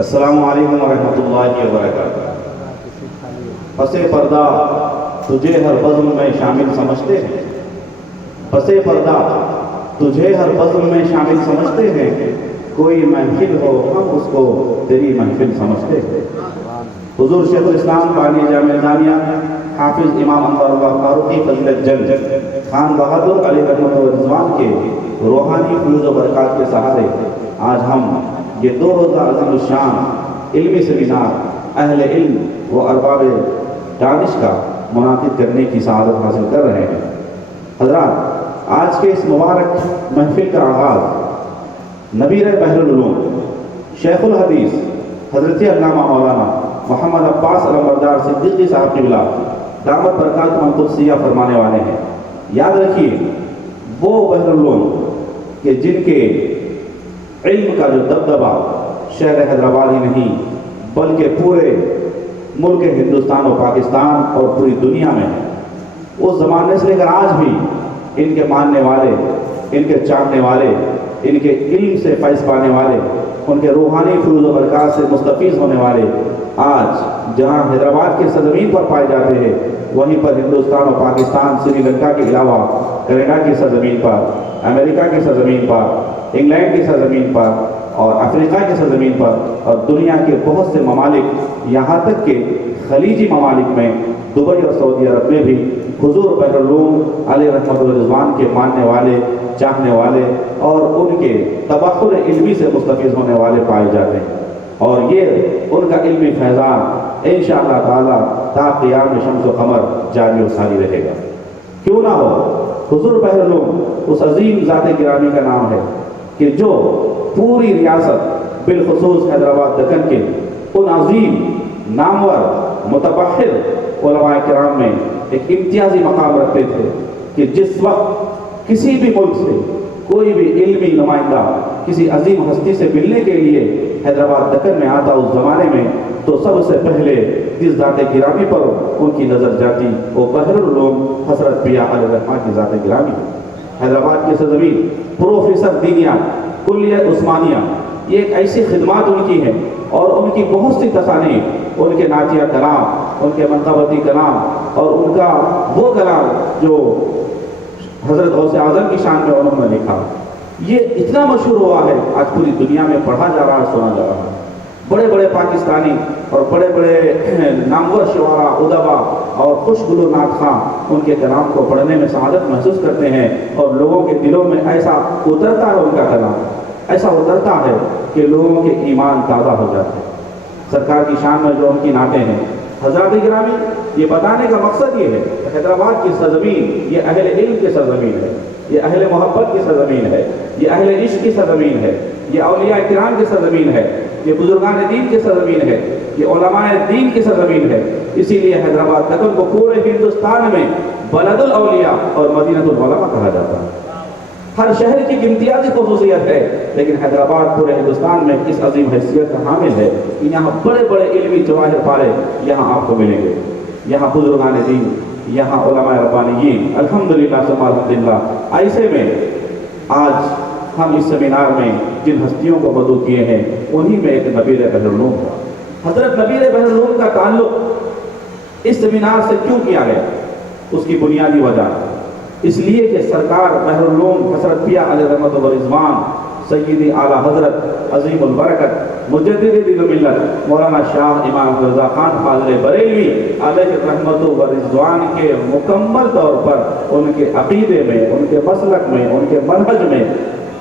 السلام علیکم ورحمۃ اللہ وبرکاتہ۔ پس پردہ تجھے ہر بزم میں شامل سمجھتے ہیں، پس پردہ تجھے ہر بزم میں شامل سمجھتے ہیں، کوئی محفل ہو ہم اس کو تیری محفل سمجھتے ہیں۔ حضور شیخ الاسلام بانی جامع الزامیہ حافظ امام انوار اللہ فاروقی فضیلت جنگ خان بہادر علیہ رحمۃ و رضوان کے روحانی فیوز و برکات کے سہارے آج ہم یہ 2 روزہ عظیم الشان علمی سیمینار اہل علم و ارباب دانش کا منعقد کرنے کی سعادت حاصل کر رہے ہیں۔ حضرات، آج کے اس مبارک محفل کا آغاز نبیر بحر العلوم شیخ الحدیث حضرت علامہ مولانا محمد عباس علمبردار صدیقی صاحب قبلہ دامت برکاتہم القدسیہ فرمانے والے ہیں۔ یاد رکھیے، وہ بحر العلوم کہ جن کے علم کا جو دبدبہ شہر حیدرآباد ہی نہیں بلکہ پورے ملک ہندوستان و پاکستان اور پوری دنیا میں ہے، اس زمانے سے لے کر آج بھی ان کے ماننے والے، ان کے چاہنے والے، ان کے علم سے فیض پانے والے، ان کے روحانی فیوز و برکات سے مستفیض ہونے والے آج جہاں حیدرآباد کی سرزمین پر پائے جاتے ہیں، وہیں پر ہندوستان اور پاکستان، سری لنکا کے علاوہ کینیڈا کی سرزمین پر، امریکہ کی سرزمین پر، انگلینڈ کی سرزمین پر اور افریقہ کی سرزمین پر اور دنیا کے بہت سے ممالک، یہاں تک کہ خلیجی ممالک میں دبئی اور سعودی عرب میں بھی حضور بحر العلوم علیہ رحمۃ الرضوان کے ماننے والے، چاہنے والے اور ان کے تبخر علمی سے مستفیض ہونے والے پائے جاتے ہیں، اور یہ ان کا علمی فیضان انشاءاللہ تعالی تا قیام شمس و قمر جاری و ساری رہے گا۔ کیوں نہ ہو، حضور بحر العلوم اس عظیم ذات گرامی کا نام ہے کہ جو پوری ریاست بالخصوص حیدرآباد دکن کے ان عظیم نامور متبحر علماء کرام میں ایک امتیازی مقام رکھتے تھے کہ جس وقت کسی بھی ملک سے کوئی بھی علمی نمائندہ کسی عظیم ہستی سے ملنے کے لیے حیدرآباد دکن میں آتا اس زمانے میں، تو سب سے پہلے جس ذات گرامی پر ان کی نظر جاتی وہ بحر العلوم حضرت پیا علیہ الرحمٰن کی ذات گرامی ہے۔ حیدرآباد کی سرزمین، پروفیسر دینیات، کلیہ عثمانیہ، یہ ایک ایسی خدمات ان کی ہیں اور ان کی بہت سی تصانیف، ان کے نعتیہ کلام، ان کے منقبتی کلام اور ان کا وہ کلام جو حضرت غوث اعظم کی شان میں انہوں نے لکھا، یہ اتنا مشہور ہوا ہے، آج پوری دنیا میں پڑھا جا رہا ہے، سنا جا رہا ہے۔ بڑے بڑے پاکستانی اور بڑے بڑے نامور شعراء، ادبا اور خوشگلو نعت خواں ان کے کلام کو پڑھنے میں سعادت محسوس کرتے ہیں اور لوگوں کے دلوں میں ایسا اترتا ہے، ان کا کلام ایسا اترتا ہے کہ لوگوں کے ایمان تازہ ہو جاتے ہیں۔ سرکار کی شان میں جو ان کی نعتیں ہیں، حضرات گرامی، یہ بتانے کا مقصد یہ ہے کہ حیدرآباد کی سرزمین یہ اہل علم کی سرزمین ہے، یہ اہل محبت کی سرزمین ہے، یہ اہل عشق کی سرزمین ہے، یہ اولیاء کرام کی سرزمین ہے، یہ بزرگان دین کی سرزمین ہے، یہ علماء دین کی سرزمین ہے۔ اسی لیے حیدرآباد دکن کو پورے ہندوستان میں بلد الاولیاء اور مدینہ العلماء کہا جاتا ہے۔ ہر شہر کی امتیازی خصوصیت ہے، لیکن حیدرآباد پورے ہندوستان میں اس عظیم حیثیت کا حامل ہے کہ یہاں بڑے بڑے علمی جواہر پارے یہاں آپ کو ملیں گے، یہاں بزرگان دین، یہاں علماء ربانیین، الحمدللہ ثم الحمدللہ۔ ایسے میں آج ہم اس سیمینار میں جن ہستیوں کو مدعو کیے ہیں انہی میں ایک نبیر بحر العلوم ہے۔ حضرت نبیر بحر العلوم کا تعلق اس سیمینار سے کیوں کیا ہے، اس کی بنیادی وجہ اس لیے کہ سرکار بحر العلوم حضرت پیا علیہ رحمۃ و رضوان سیدی اعلیٰ حضرت عظیم البرکت مجدد دین ملت مولانا شاہ امام رضا خان فاضل بریلوی علیہ رحمۃ و رضوان کے مکمل طور پر ان کے عقیدے میں، ان کے مسلک میں، ان کے منہج میں،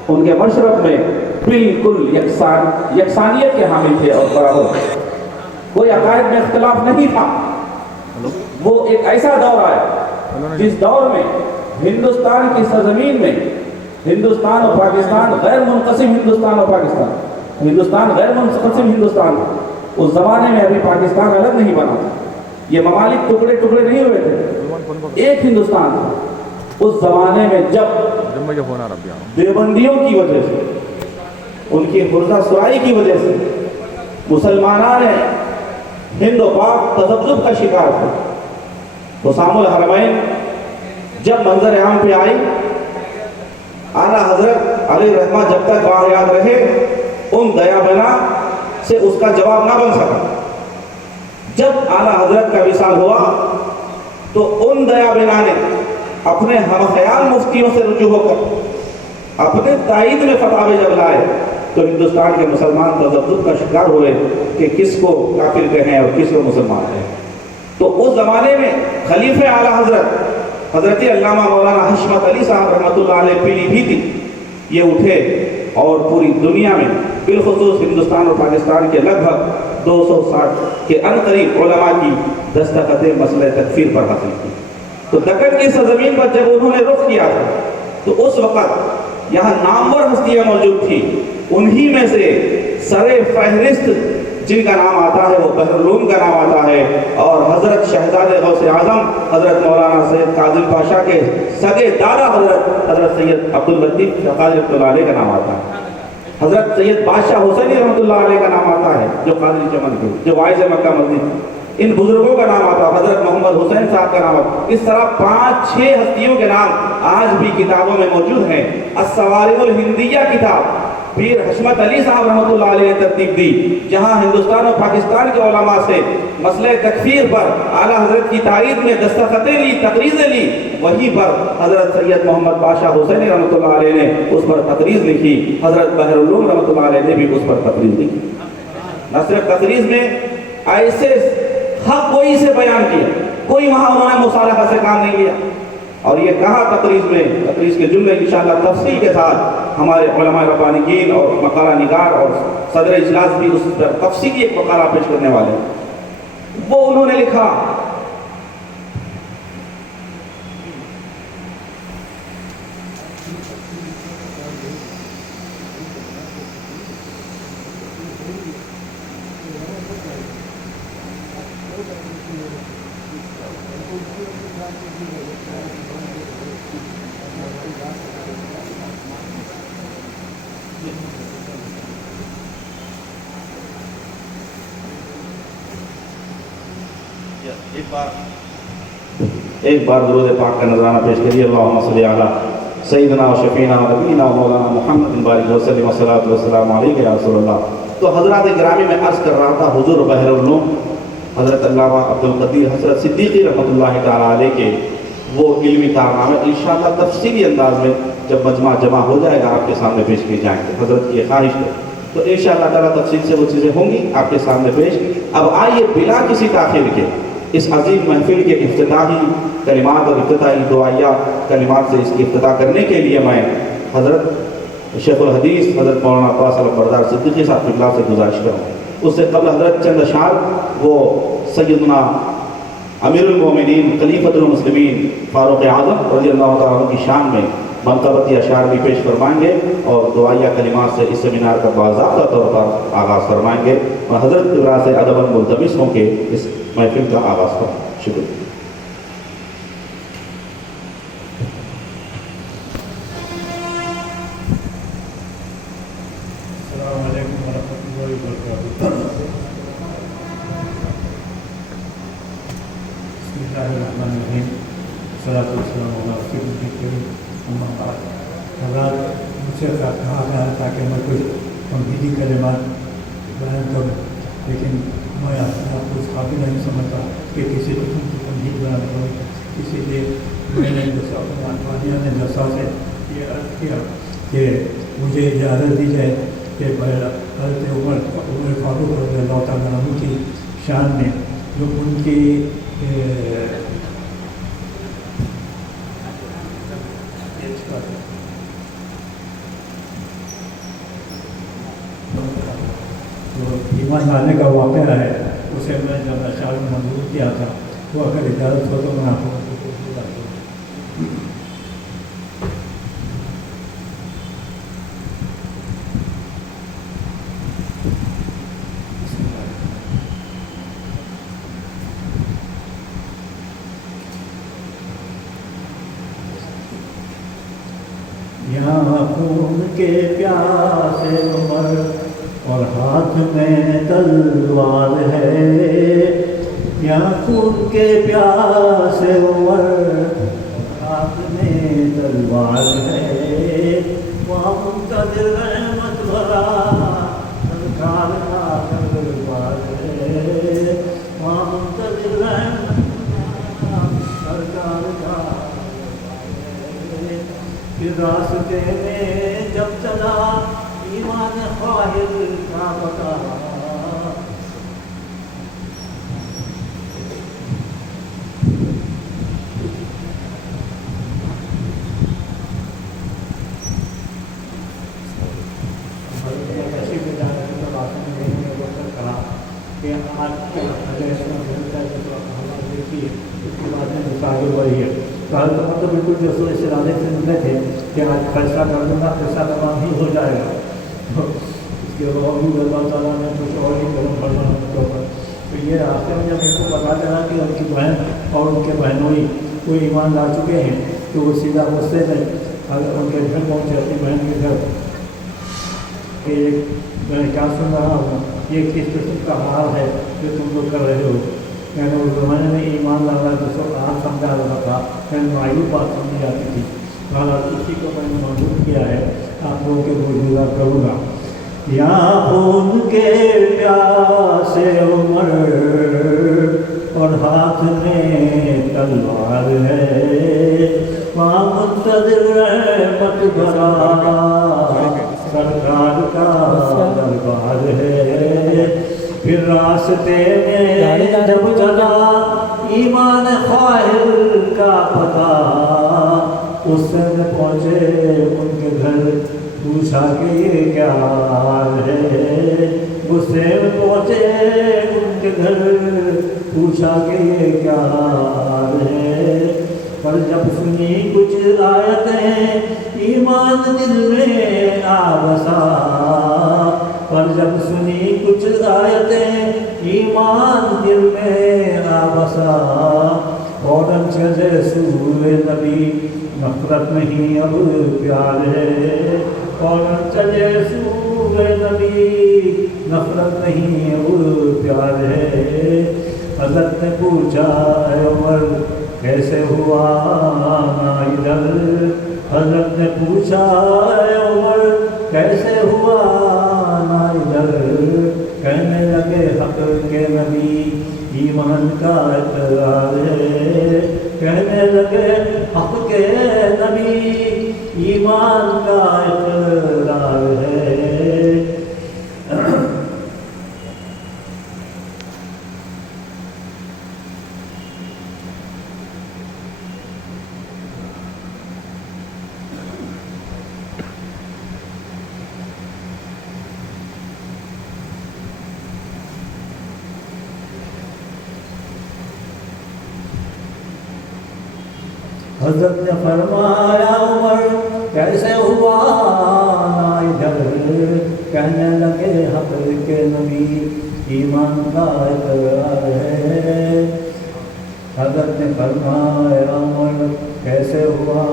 ان کے مشرب میں بالکل یکسانیت کے حامل تھے اور برابر، کوئی عقائد میں اختلاف نہیں تھا۔ وہ ایک ایسا دور آیا جس دور میں ہندوستان کی سرزمین میں ہندوستان اور پاکستان غیر منقسم ہندوستان اور پاکستان، ہندوستان غیر منقسم ہندوستان، اس زمانے میں ابھی پاکستان الگ نہیں بنا تھا، یہ ممالک ٹکڑے ٹکڑے نہیں ہوئے تھے، ایک ہندوستان تھا۔ اس زمانے میں جب دیوبندیوں کی وجہ سے، ان کی فرقہ سرائی کی وجہ سے مسلمانان ہند و پاک تذبذب کا شکار تھے، حسام الحرمین جب منظر عام پہ آئی، اعلیٰ حضرت علیہ رحمہ جب تک باحیات رہے، ان دیا بنا سے اس کا جواب نہ بن سکا۔ جب اعلیٰ حضرت کا وصال ہوا تو ان دیا بنا نے اپنے ہم خیال مفتیوں سے رجوع ہو کر اپنے تائید میں فتاوے جب لائے تو ہندوستان کے مسلمان تذبذب کا شکار ہوئے کہ کس کو کافر کہیں اور کس کو مسلمان کہیں۔ تو اس زمانے میں خلیفہ اعلیٰ حضرت حضرت علامہ مولانا حشمت علی صاحب رحمۃ اللہ علیہ پیلی بھی تھی، یہ اٹھے اور پوری دنیا میں بالخصوص ہندوستان اور پاکستان کے لگ بھگ 260 کے عنقریب علماء کی دستخطیں مسئلہ تکفیر پر حاصل کی۔ تو دکن کی سرزمین پر جب انہوں نے رخ کیا تھا تو اس وقت یہاں نامور ہستیاں موجود تھیں، انہی میں سے سر فہرست جن کا نام آتا ہے وہ بحر العلوم کا نام آتا ہے، اور حضرت شہزاد غوث اعظم حضرت مولانا سید کاظم پاشا کے سگے دادا حضرت سید عبداللطیف قادری رحمۃ اللہ علیہ کا نام آتا ہے، حضرت سید بادشاہ حسینی رحمۃ اللہ علیہ کا نام آتا ہے جو قادری چمن کے جو واعظ مکہ مسجد، ان بزرگوں کا نام آتا ہے، حضرت محمد حسین صاحب کا نام آتا ہے۔ اس طرح 5-6 ہستیوں کے نام آج بھی کتابوں میں موجود ہیں۔ الصوارم الہندیہ کتاب پیر حشمت علی صاحب رحمۃ اللہ علیہ نے ترتیب دی، جہاں ہندوستان اور پاکستان کے علماء سے مسئلہ تکفیر پر اعلیٰ حضرت کی تائید میں دستخطیں لی، تقریضیں لی، وہیں پر حضرت سید محمد بادشاہ حسینی رحمۃ اللہ علیہ نے اس پر تقریض لکھی، حضرت بحر العلوم رحمۃ اللہ علیہ نے بھی اس پر تقریض لکھی۔ نہ صرف تقریض میں ایسے حق کوئی سے بیان کیا، کوئی وہاں انہوں نے مصالحہ سے کام نہیں لیا، اور یہ کہا تقریض میں، تقریض کے جملے انشاءاللہ تفصیل کے ساتھ ہمارے علماء ربانیین اور مقالہ نگار اور صدر اجلاس بھی اس پر تفصیلی ایک مقالہ پیش کرنے والے ہیں۔ وہ انہوں نے لکھا ایک بار درود پاک کا نذرانہ پیش کریے۔ اللہم صلی علی سیدنا و شفینا و نبینا و مولانا محمد بارک وسلم والصلاۃ والسلام علیک یا رسول اللہ۔ تو حضرات گرامی میں عرض کر رہا تھا حضور بحر العلوم حضرت علامہ عبدالقدیر حضرت صدیقی رحمۃ اللہ تعالیٰ علیہ کے وہ علمی کارنامے انشاءاللہ تفصیلی انداز میں جب مجمع جمع ہو جائے گا آپ کے سامنے پیش کیے جائیں گے، حضرت کی خواہش ہے، تو انشاءاللہ تعالیٰ تفصیل سے وہ چیزیں ہوں گی آپ کے سامنے پیش۔ اب آئیے بلا کسی تاخیر کے اس عظیم محفل کے افتتاحی کلمات اور افتتاحی دعائیہ کلمات سے اس کی افتتاح کرنے کے لیے میں حضرت شیخ الحدیث حضرت مولانا عباس علم بردار صدیقی صاحب کی سے گزارش کروں۔ اس سے قبل حضرت چند اشعار وہ سیدنا امیر المومنین خلیفۃ المسلمین فاروق اعظم رضی اللہ تعالیٰ عنہ کی شان میں منقبتی اشعار بھی پیش فرمائیں گے، اور دعائیہ کلمات سے اس سیمینار کا باضابطہ طور پر آغاز فرمائیں گے، اور حضرت قبلہ سے ادباً ملتمس ہوں کہ اس محفل کا آغاز کریں۔ شکریہ۔ السلام علیکم ورحمۃ اللہ وبرکاتہ۔ بسم اللہ الرحمن الرحیم، والصلاۃ والسلام علی رسول اللہ، اما بعد۔ حضرات مجھ سے کہا گیا تھا کہ میں کچھ تمہیدی کلمات بیان کروں، لیکن میں آپ کو اس قابل نہیں سمجھتا کہ کسی قسم کی تمہید بیان کروں، اسی لیے میں نے اپنے عنوانیہ نے جلسہ سے یہ عرض کیا کہ مجھے اجازت دی جائے کہ حضرت عمر فاروق رضی اللہ تعالیٰ عنہ کی شان میں جو ان کی ایمان لانے کا واقعہ ہے، اسے میں جب اشعار میں منظور کیا تھا، وہ اگر اجازت ہو تو میں آپ کو یہاں خون کے پیاسے عمر اور ہاتھ میں تلوار ہے، یہاں خون کے پیاسے عمر ہاتھ میں تلوار ہے، وہاں منتظر رحمت بھرا سرکار کا خواہر کا پتا کہ آج کے بعد میں مشاہد ہو رہی ہے تو بالکل جو سو اس ارادے سے ملے تھے کہ آج فیصلہ کر دوں گا، فیصلہ کرنا ہی ہو جائے گا. اس کے باوجود اللہ تعالیٰ نے کچھ اور ہی قدم بڑھانا ان کے اوپر. تو یہ راستے میں جب ان کو پتا چلا کہ ان کی بہن اور ان کے بہنوئی کوئی ایمان لا چکے ہیں تو وہ سیدھا غصے میں ان کے گھر پہنچے، اپنی بہن کے گھر، کہ میں کیا سن رہا ہوں، یہ کس قسم کا حال ہے جو تم لوگ کر رہے ہو. میں نے اس زمانے میں ایمان لانا جس کو آپ سمجھا رہا تھا، میں نے معیوب بات سمجھی جاتی تھی. حالات اسی کو میں نے معلوم کیا ہے، آپ لوگوں کے موجودہ کروں گا. یا خون کے پیاسے عمر اور ہاتھ میں تلوار ہے، وہاں منتظر رحمت بھرا سرکار کا دربار ہے. پھر راستے میں جب چلا ایمان خواہر کا پتا، اس سے پہنچے ان کے گھر، پوچھا کہ یہ کیا حال ہے. غصے میں پہنچے ان کے گھر، پوچھا کہ یہ کیا حال ہے. پر جب سنی کچھ آیتیں ایمان دل میں آ بسا، پر جب سنی کچھ آیتیں ایمان دل میں آ بسا، فوراً چلے سوئے نبی، نفرت نہیں اب پیار ہے. فوراً چلے سوئے نبی، نفرت نہیں اب پیار ہے. حضرت نے پوچھا اے عمر کیسے ہوا نا ادھر. حضرت نے پوچھا اے عمر کیسے ہوا نا ادھر. کہنے لگے حق کے نبی ایمان کا اقرار ہے. کہنے لگے حق کے نبی ایمان کا اقرار ہے. حضرت نے فرمایا عمر کیسے ہوا نا ادھر. کہنے لگے حق کے نبی ایمان کا اقرار ہے. حضرت نے فرمایا عمر کیسے ہوا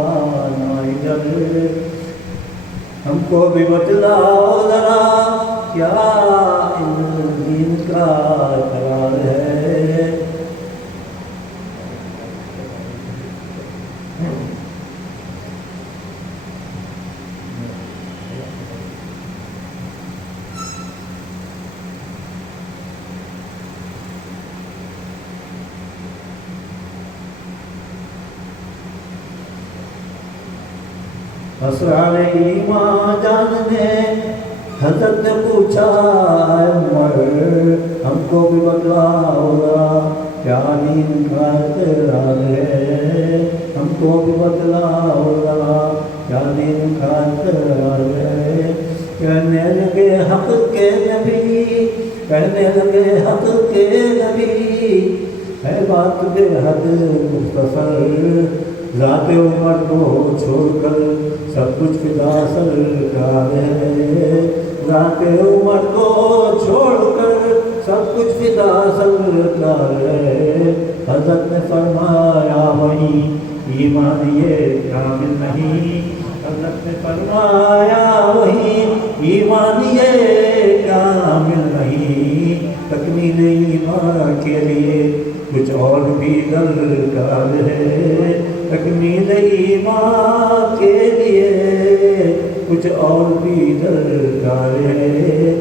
نا ادھر. ہم کو بھی بتلاؤ ذرا کیا ان کا اقرار ہے. اسرار ایمان جان نے حضرت نے پوچھا اے عمر ہم کو بھی بتلاؤ ذرا کیا دین کا اقرار ہے. ہم کو بھی بتلاؤ ذرا کیا دین کا اقرار ہے. کہنے لگے حق کے نبی، کہنے لگے حق کے نبی ہے بات بے حد مختصر. ذات عمر کو چھوڑ کر سب کچھ فدا سرکار ہے. ذات عمر کو چھوڑ کر سب کچھ فدا سرکار ہے. حضرت نے فرمایا وہی ایمان یہ کامل نہیں. حضرت نے فرمایا وہی ایمان یہ کامل نہیں. تکمیل ایمان کے لیے کچھ اور بھی درکار ہے. تکمیل ایمان کے لیے کچھ اور بھی درکار ہے.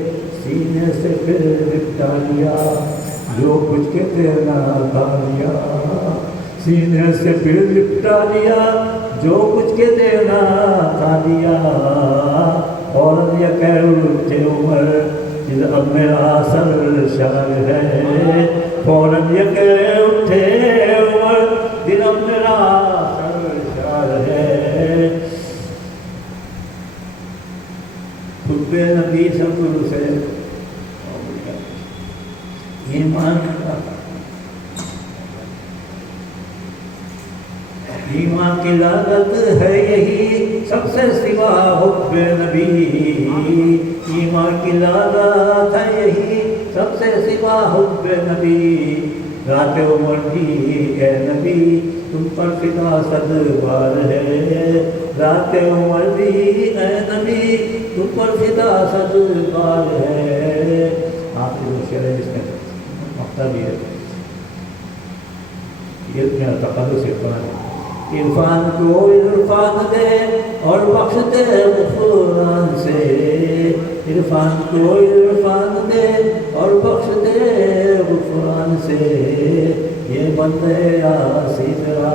سینے سے پھر لپٹا لیا جو کچھ کے دینا تھا لیا. سینے سے پھر لپٹا لیا جو کچھ کے دینا تھا لیا. فوراً یہ کہہ اٹھے عمر کہ اب میرا سرشار ہے، فوراً یہ کہہ اٹھے عمر دل اب میرا سرشار ہے۔ خطبہ نبی سب سے ایمان کی لعنت ہے یہی سب سے سوا حب نبی، ایمان کی لعنت ہے یہی سب سے سوا حب نبی، رات عمر کی اے نبی تم پر فدا صد بار ہے، رات عمر بھی اے نبی تم پر فدا صد بار ہے۔ آپ کے جو شعر ہے جس میں مقطع بھی ہے، یہ میرا تقدس عرفان ہے، عرفان کو عرفان دے اور بخش دے غفران سے، عرفان کو عرفان دے اور بخش دے غفران سے، یہ بندے آسی تیرا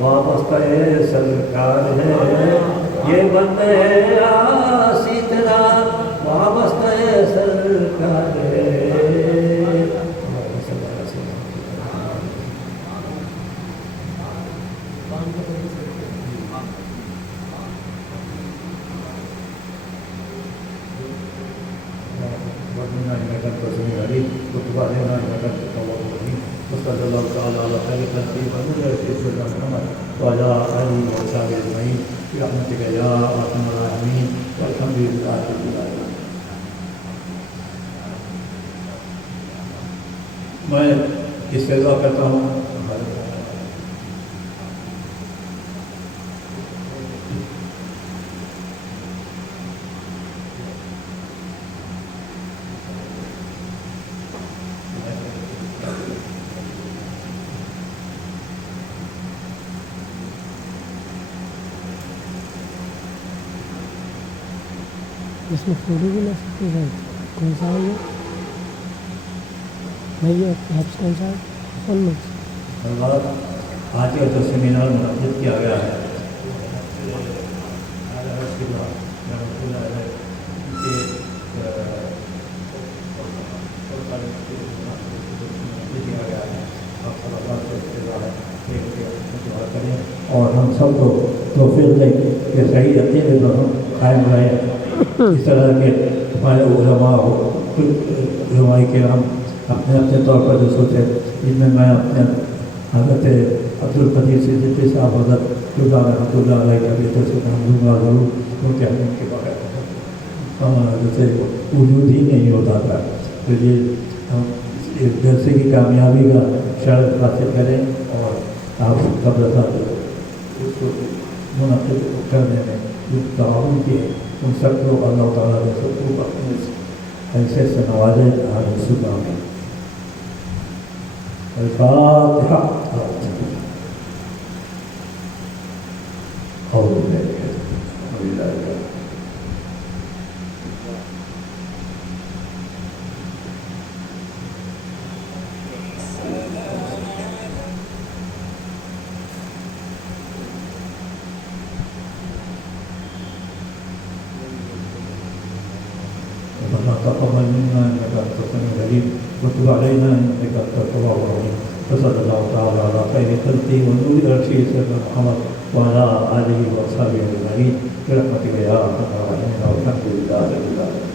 وابستہ سرکار ہے، یہ بندے آسی تیرا وابستہ سرکار ہے۔ وعلى آله وصحبه أجمعين برحمتك يا أرحم الراحمين والحمد لله رب العالمين۔ میں اس سے دعا کرتا ہوں اس میں فوٹو بھی لے سکتے ہیں، کون سا ہے یہ بھائی، ایپس کون سا ہے؟ فون میں آج کا جو سیمینار منعقد کیا گیا ہے اور ہم سب کو توفیق دے کہ صحیح عقیدے پر ہم قائم رہیں، اس طرح کے ہمارے علماء کرام اپنے اپنے طور پر جو سوچے، جن میں میں اپنے حضرت عبدالقدیر صدیقی صاحب حضرت جو رحمۃ اللہ علیہ کا بھی توصیف ہم دوں گا ضرور، کیونکہ ہم ان کے بغیر جیسے وجود ہی نہیں ہوتا تھا۔ تو یہ ہم اس جلسے کی کامیابی کا شرط حاصل کریں اور آپ سب رسات اس کو منعقد کرنے میں جو تعاون کیے ان سب کو اللہ تعالیٰ نے سب کو اپنے حیثیت سے نوازے۔ سنا میں الفاتحہ۔ تقبل منا انك انت السميع العليم وتب علينا انك انت التواب الرحيم، وصلى الله تعالى على خير خلقه ونور عرشه سيدنا محمد وعلى اله واصحابه اجمعين برحمتك يا ارحم الراحمين والحمد لله رب العالمين۔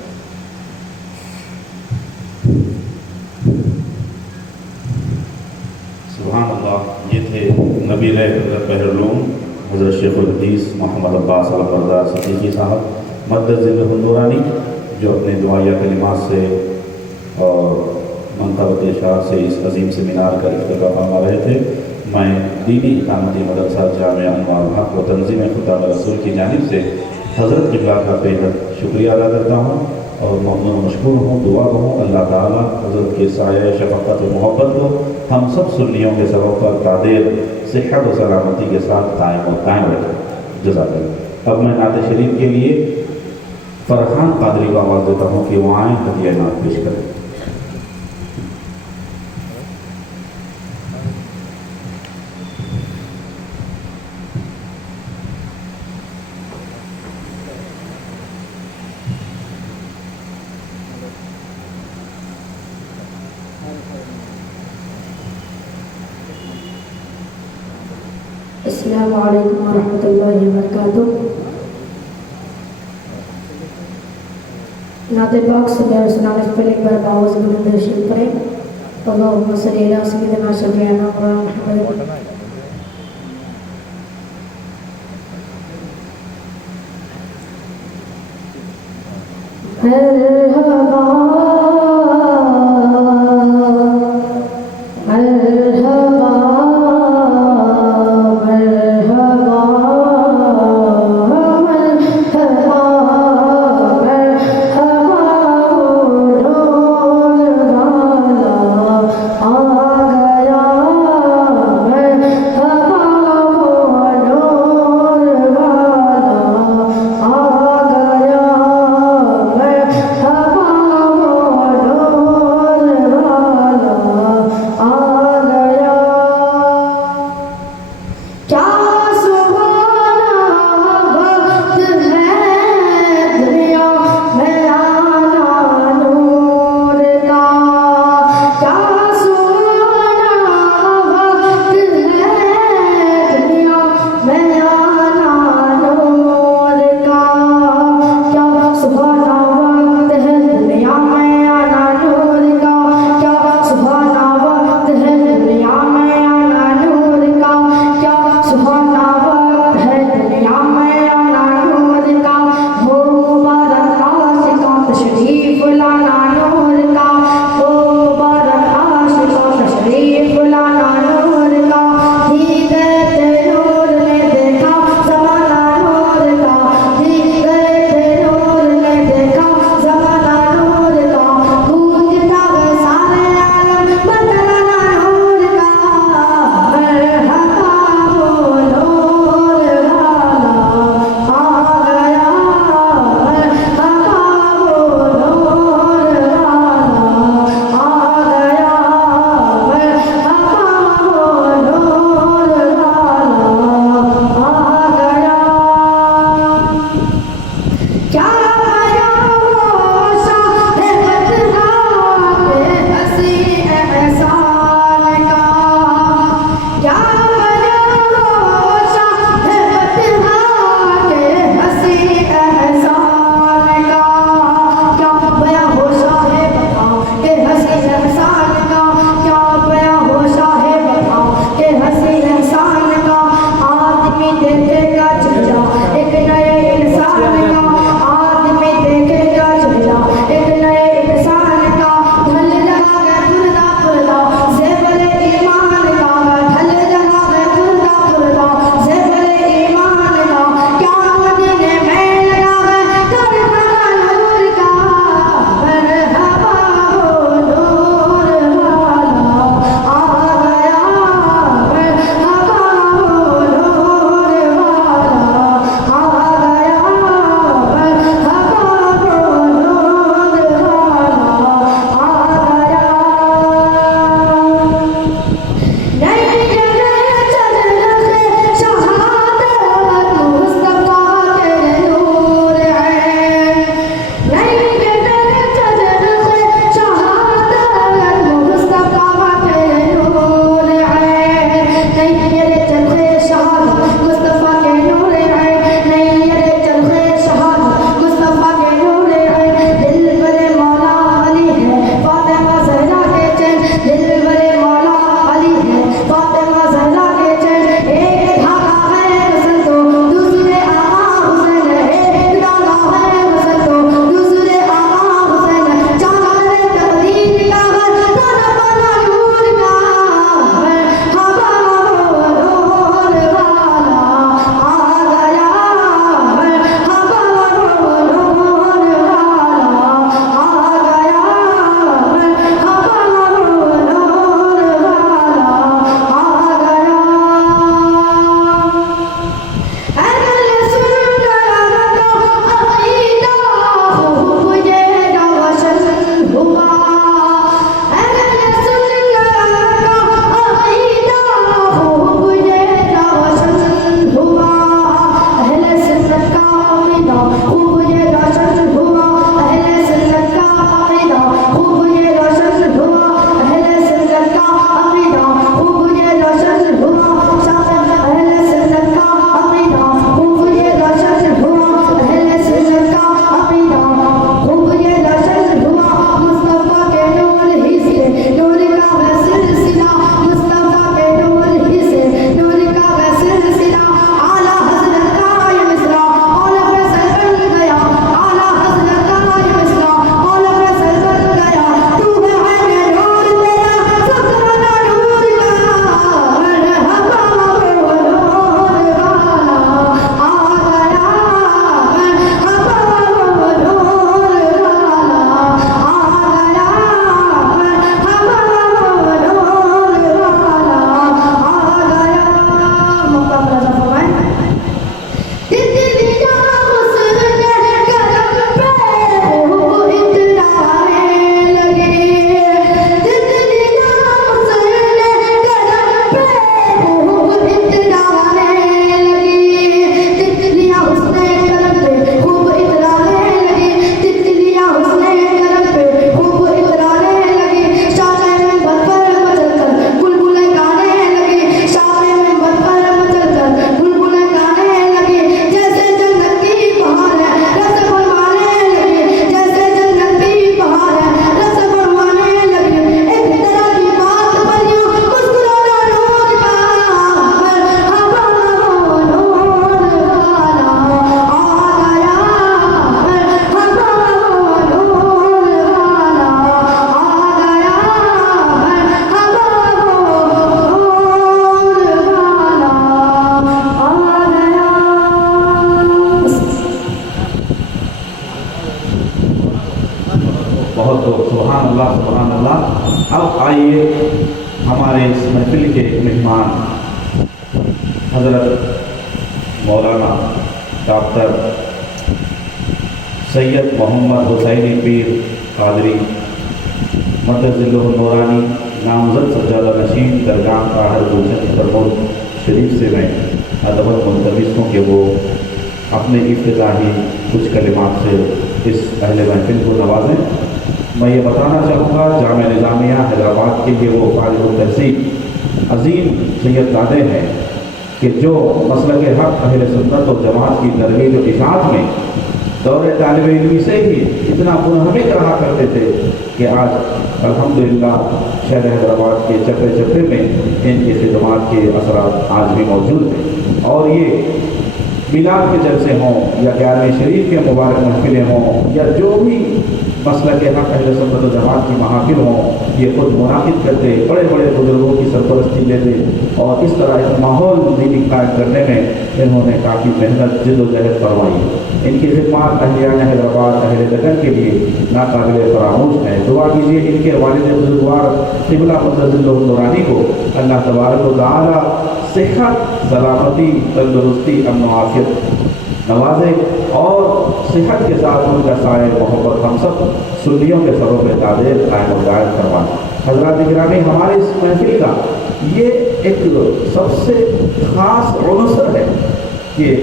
سبحان اللہ، یہ تھے نبی حضرت بحرالعلوم حضرت شیخ الحدیث محمد عباس علمبردار صدیقی صاحب مدد ذکر النورانی، جو اپنے دعائیہ کلمات سے اور منقبت اشعار سے اس عظیم سیمینار کا افتتاح فرما رہے تھے۔ میں دینی اقامتی مدرسہ جامعہ انوار الحق و تنظیم خطاب رسول کی جانب سے حضرت قبلہ کا بے حد شکریہ ادا کرتا ہوں اور ممنون و مشکور ہوں۔ دعا ہوں اللہ تعالیٰ حضرت کے سایہ شفقت و محبت کو ہم سب سنیوں کے سبب پر قادر صحت و سلامتی کے ساتھ قائم رکھیں۔ جزاک اللہ۔ اب میں نعت شریف کے لیے فرحان قادری کو آواز دیتا ہوں کہ وہ آئیں ہدیہ نعت پیش کریں۔ السلام علیکم ورحمۃ اللہ وبرکاتہ. نعت پاک صلی اللہ علیہ وسلم اس پہلے بار باوز بلند شریف پڑھیں. اللہم صلی علی سیدنا شفیعنا محمد. بہت ہو. سبحان اللہ سبحان اللہ. اب آئیے ہمارے اس محفل کے مہمان حضرت مولانا ڈاکٹر سید محمد حسینی پیر قادری مدذلہ النورانی نامزد سجادہ نشین درگاہ طاہر گلشن پرمود شریف سے میں ادب ملتمس ہوں کہ وہ اپنے افتتاحی کچھ کلمات سے اس اہل محفل کو نوازیں. میں یہ بتانا چاہوں گا جامعہ نظامیہ حیدرآباد کے لیے وہ فارغ التحصیل عظیم سید زادے ہیں کہ جو مسلک حق اہل سنت و جماعت کی ترویج و اشاعت میں دور طالب علمی سے ہی اتنا منہمک رہا کرتے تھے کہ آج الحمدللہ شہر حیدرآباد کے چپے چپے میں ان کی خدمات کے اثرات آج بھی موجود ہیں. اور یہ میلاد کے جلسے ہوں یا 11ویں شریف کے مبارک محفلیں ہوں یا جو بھی مسلک حق اہل سنت و جماعت کی محافل ہوں، یہ خود منعقد کرتے، بڑے بڑے بزرگوں کی سرپرستی لیتے اور اس طرح ایک ماحول دینی قائم کرنے میں انہوں نے کافی محنت جد و جہد فرمائی. ان کی خدمات اہلیان حیدرآباد اہل دکن کے لیے ناقابل فراموش ہیں. دعا کیجیے ان کے والد بزرگوار قبلہ مدذلہ النورانی کو اللہ تبارک و تعالی صحت، سلامتی، تندرستی، امن و عافیت نوازے اور صحت کے ساتھ ان کا سائے محبت ہم سب سنیوں کے سبب تعدیر قائم و دائر کروائیں. حضرات گرامی، ہمارے اس محفل کا یہ ایک سب سے خاص عنصر ہے کہ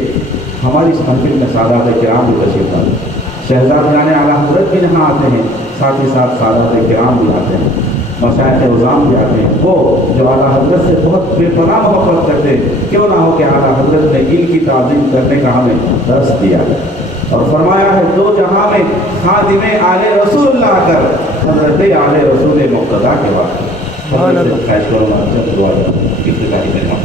ہماری اس محفل میں سادات کرام بھی تشریف لائے. شہزادگان اعلیٰ حضرت بھی یہاں آتے ہیں، ساتھ ہی ساتھ سادات کرام بھی آتے ہیں، مشائخ عظام بھی آتے ہیں، وہ جو اعلیٰ حضرت سے بہت بے پناہ محبت کرتے ہیں. کیوں نہ ہو کہ اعلیٰ حضرت نے ان کی تعظیم کرنے کا ہمیں درس دیا ہے اور فرمایا ہے دو جہاں میں خادم آل رسول اللہ کر حضرت آل رسول مقتدا کے بعد. حضرت سے خواہش کروں گا چند دعا افتتاحی کرنا.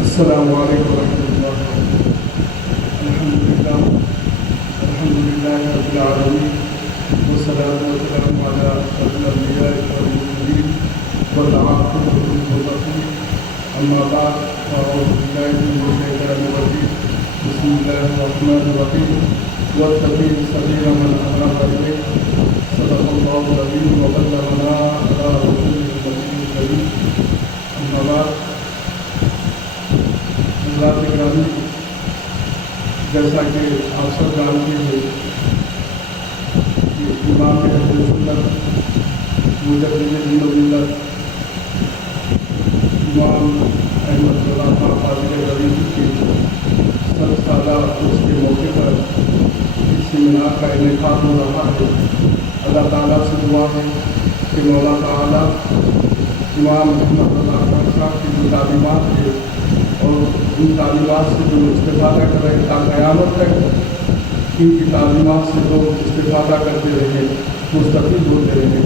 السلام علیکم ورحمۃ اللہ. الحمد للہ رب العالمین والصلاة والسلام علی اشرف الانبیاء والمرسلین والعاقبۃ للمتقین. اما بعد فاعوذ باللہ من الشیطان الرجیم. بسم اللہ الرحمن الرحیم. واتقوا سبیل من اناب الیک. صدق اللہ العظیم وبلغنا علی رسوله النبی الکریم. اما بعد، حضرات گرامی، جیسا کہ آپ سب جانتے ہیں کہ امام اہل سنت مجدد دین و ملت امام احمد رضا خان قادری غریبی کے سر سالہ اس کے موقع پر اس سیمینار کا انعقاد ہو رہا ہے. اللہ تعالیٰ سے دعا ہے کہ مولا تعالیٰ امام احمد رضا خان صاحب کی جو تعلیمات ہے اور ان تعلیمات سے جو استفادہ کر رہے تا قیامت تک ان کی تعلیمات سے لوگ استفادہ کرتے رہے، مستفید ہوتے رہے.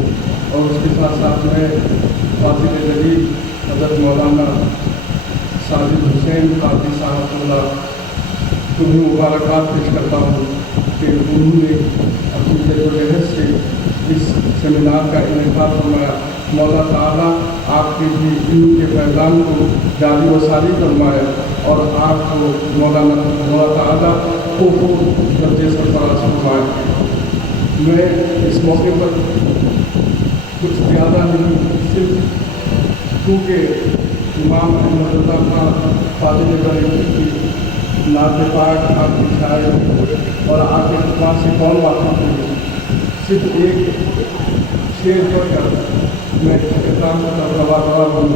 اور اس کے ساتھ ساتھ میں فاضل جلیل حضرت مولانا ساجد حسین قادری صاحب اللہ تمہیں مبارکباد پیش کرتا ہوں کہ انہوں نے اپنی جد و جہد سے اس سیمینار کا انعقاد فرمایا. مولا تعالیٰ آپ کے بھی علم کے پیغام کو جاری و ساری فرمائے اور آپ کو مولا تعالیٰ کو درجے سرفراز فرمائے. میں اس موقع پر کچھ زیادہ نہیں، صرف کیونکہ امام احمد رضا خان فاضل غریبی کی نعت پاک آپ کی شاعری اور آپ کے خطبات سے کون واقف ہے، صرف ایک شعر پڑھ کر میں اختتام کا روا ہوں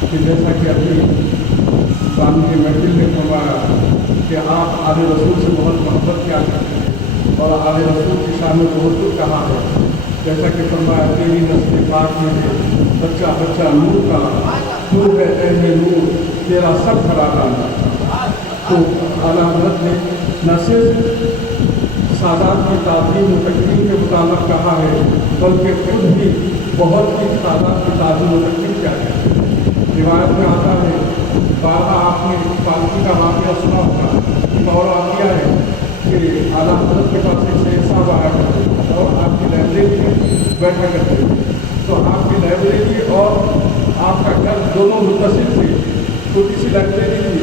کہ جیسا کہ ابھی بانی کے محفل نے فرمایا کہ آپ آل رسول سے بہت محبت کیا کرتے ہیں اور آل رسول کی شان میں بہت کچھ کہا ہے. جیسا کہ فرمایا تیری نسل پاک میں ہے بچہ بچہ نور کا، نور ہے اہل نور تیرا سب گھرانا. تو اعلیٰ حضرت نے نہ صرف سادات کی تعظیم و تکریم کے متعلق کہا ہے بلکہ خود بھی بہت ہی سادات کی تعظیم و تکریم کیا ہے. روایت میں آتا ہے، بارہ آپ نے پالکی کا واقعہ سنا ہوگا، اور واقعہ ہے کہ اعلیٰ حضرت کے پاس ایک شیخ صاحب آیا کرتے اور آپ کی لائبریری میں بیٹھا کرتے تھے. تو آپ کی لائبریری اور آپ کا گھر دونوں متصل تھے. چھوٹی سی لائبریری تھی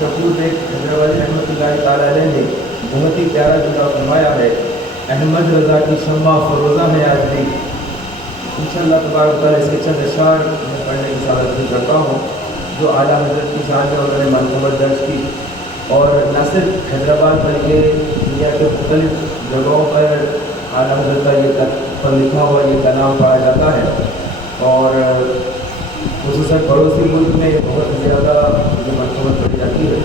شکور بیگ حیدرآبادی رحمۃ اللہ تعالیٰ علیہ نے بہت ہی پیارا جملہ فرمایا ہے. احمد رضا کی شمع فروزہ ہے آج بھی. انشاءاللہ تبارک تعالیٰ اس کے چند اشعار میں پڑھنے کی سعادت کرتا ہوں جو اعلیٰ حضرت کی شان میں انہوں نے منقبت درج کی. اور نہ صرف حیدرآباد بلکہ دنیا کے مختلف جگہوں پر اعلیٰ حضرت کا یہ پر لکھا ہوا یہ کلام پڑھا جاتا ہے. اور خصوصاً پڑوسی ملک میں بہت زیادہ یہ منقبت پڑھی جاتی ہے.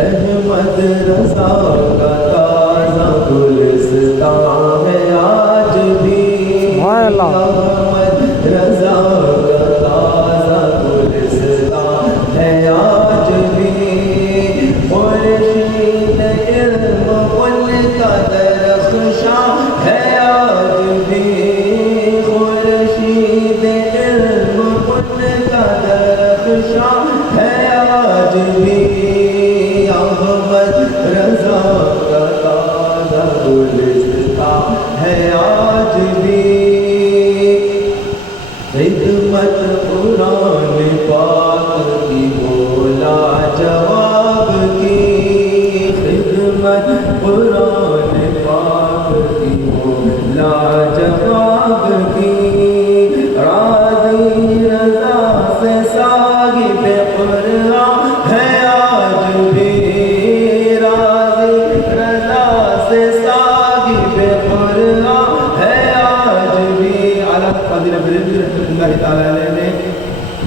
احمد رضا کا تازہ گلستان ہے آج بھی. احمد رضا کا تازہ گلستان ہے آج بھی. خورشید علم ان کا درخشاں ہے آج بھی. خورشید علم ان کا درخشاں ہے آج بھی. احمد رضا کا تازہ گلستان ہے آج بھی. خدمت قرآن پاک کی بولا جواب کی. خدمت قرآن پاک کی بولا جواب کی. راضی رضا سے صاحب قرآن ہے آج بھی. راضی رضا سے صاحب قرآن ہے آج بھی. اعلیٰ قادر بریلوی رحمۃ اللہ تعالیٰ علیہ نے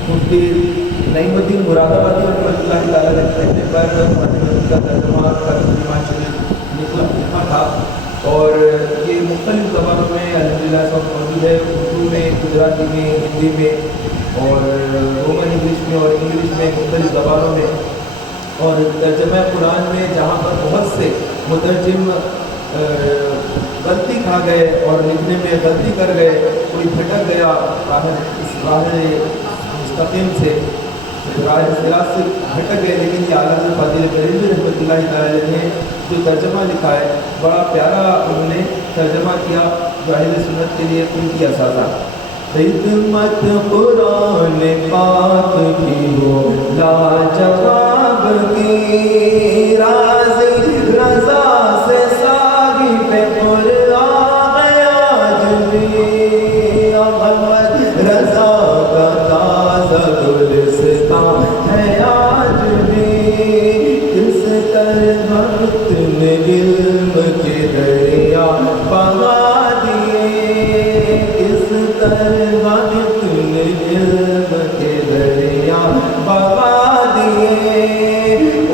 مفتی نعیم الدین مراد آبادی رحمۃ اللہ تعالیٰ علیہ کہنے پر کا ترجمہ شریف لکھا تھا. اور یہ مختلف زبانوں میں الحمدللہ سب موجود ہے. اردو میں، گجراتی میں، ہندی میں اور رومن انگلش میں اور انگلش میں، مختلف زبانوں میں. اور ترجمہ قرآن میں جہاں پر بہت سے مترجم غلطی کھا گئے اور لکھنے میں غلطی کر گئے، کوئی بھٹک گیا اس راہ مستقیم سے، راہ صراط سے بھٹک گئے. لیکن یہ اعلیٰ حضرت فاضل بریلوی رحمۃ اللہ تعالیٰ نے جو ترجمہ لکھا ہے بڑا پیارا انہوں نے ترجمہ کیا جو اہل سنت کے لیے ان کی اساسہ. خدمت قرآن پاک کی ہو لاجواب کی. راضی رضا سے صاحب قرآن ہے آج بھی. احمد رضا کا تازہ گلستان ہے آج بھی. کس طرح نے علم کے دریا بہا دیے. کس طرح نے علم کے دریا بہا دیے.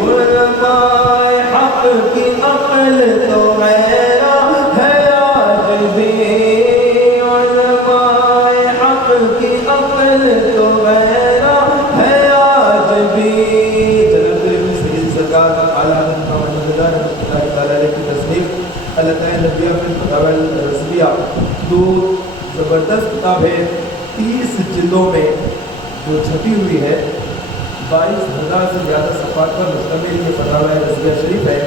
علماء حق کی عقل تو حیران ہے آج بھی. علماء حق کی عقل تو حیران ہے آج بھی. سرکار اعلیٰ کی تصنیف الطاء نبیہ فی الفتاوی الرسمیہ دو زبردست کتاب ہے. 30 جلدوں میں جو چھپی ہوئی ہے. 22,000 سے زیادہ صفحات پر مشتمل یہ فتاوی رسمیہ شریف ہے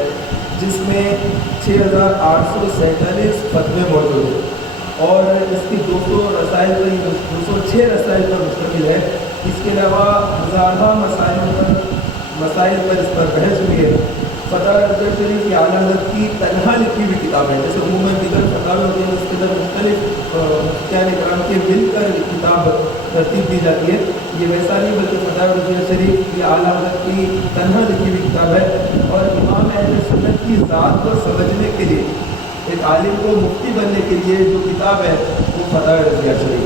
جس میں 6,847 فتوے موجود ہیں. اور اس کی 206 رسائل پر مشتمل ہے. اس کے علاوہ ہزارہ مسائل پر اس پر بحث ہوئی ہے. فتاوی رسمیہ شریف کی اعلیٰ حضرت کی تنہا لکھی ہوئی کتاب ہے. جیسے عموماً دیگر فتاوی ہوتے ہیں اس کے اندر مختلف مفتیان کرام کے مل کر کتاب ترتیب دی جاتی ہے. یہ ویسا نہیں بلکہ فتاوی رسمیہ شریف کی اعلیٰ حضرت کی تنہا لکھی ہوئی کتاب ہے. اور امام اہل سنت کی ذات کو سمجھنے کے لیے، ایک عالم کو مفتی بننے کے لیے جو کتاب ہے وہ فتاوی رسمیہ شریف.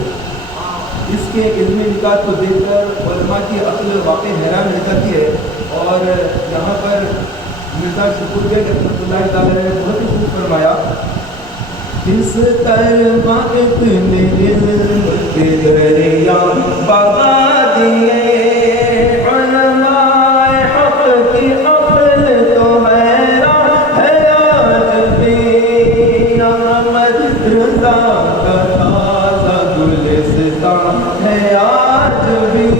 اس کے علمی نکات کو دیکھ کر علماء کی عقل واقع حیران رہ جاتی ہے. اور یہاں پر مرزا شکور بیگ رحمۃ اللہ تعالیٰ نے بہت ہی خوب فرمایا. کس طرح اتنے علم کے دریا بہا دیے. علماء حق کی عقل تو حیران ہے آج بھی. احمد رضا کا تازہ گلستان ہے آج بھی.